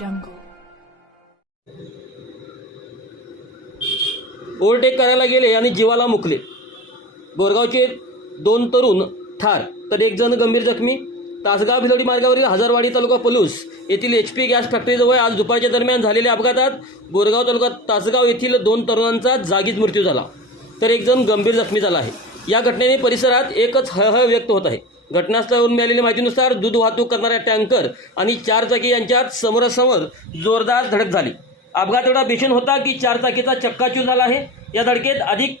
jungle. Overtake करायला गेले आणि जीवाला मुकले. बोरगावचे दोन तरुण ठार तर एक जण गंभीर जखमी. तासगाव भिलोडी मार्गावरील हजारवाडी तालुका पलूस येथील एच पी गॅस फॅक्टरीजवळ आज दुपारच्या दरम्यान झालेल्या अपघातात बोरगाव तालुका तासगाव येथील दोन तरुणांचा जागीच मृत्यू झाला. तर एक जण गंभीर जखमी झाला आहे. या घटनेने परिसरात एकच हळहळ व्यक्त होत आहे. घटनास्थळावरून मिळालेल्या माहितीनुसार दूध वाहतूक करणाऱ्या टँकर आणि चारचाकी यांच्यात समोरासमोर जोरदार धडक झाली. अपघात एवढा भीषण होता की चारचाकीचा चक्काचूर झाला आहे. या धडकेत अधिक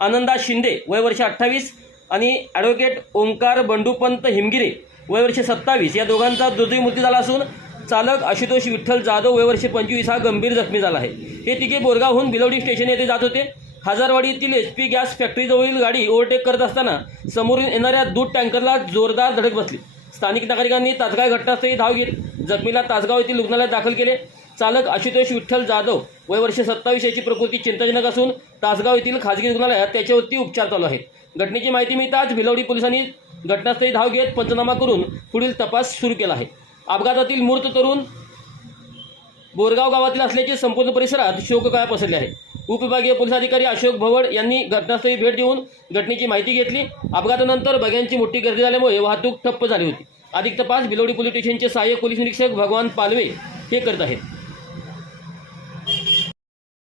आनंदा शिंदे वय वर्ष अठ्ठावीस आणि ॲडव्होकेट ओंकार बंडूपंत हिमगिरे वय वर्ष सत्तावीस. या दोघांचा दुर्दैवी मृत्यू झाला असून चालक आशुतोष विठ्ठल जाधव वय वर्ष पंचवीस हा गंभीर जखमी झाला आहे. हे तिघे बोरगावहून बिलवडी स्टेशन येथे जात होते. हजारवाडीतील एच पी गॅस फॅक्टरीजवळील गाडी ओव्हरटेक करत असताना समोरून येणाऱ्या दूध टँकरला जोरदार धडक बसली. स्थानिक नागरिकांनी तात्काळ घटनास्थळी धाव घेत जखमीला तासगाव येथील रुग्णालयात दाखल केले. चालक आशुतोष विठ्ठल जाधव वय वर्ष सत्तावीस याची प्रकृती चिंताजनक असून तासगाव येथील खाजगी रुग्णालयात त्याच्यावरती उपचार चालू आहेत. घटनेची माहिती मिळताच भिलवडी पोलिसांनी घटनास्थळी धाव घेत पंचनामा करून पुढील तपास सुरू केला आहे. अपघातातील मूर्त तरुण बोरगाव गावातील असल्याचे संपूर्ण परिसरात शोककाळ पसरले आहे. उपविभागीय पोलीस अधिकारी अशोक भवड यांनी घटनास्थळी भेट देऊन घटनेची माहिती घेतली. अपघातानंतर बघ्यांची मोठी गर्दी झाल्यामुळे वाहतूक ठप्प झाली होती. अधिक तपास बिलोडी पोलीस स्टेशनचे सहाय्यक पोलीस निरीक्षक भगवान पालवे हे करत आहेत.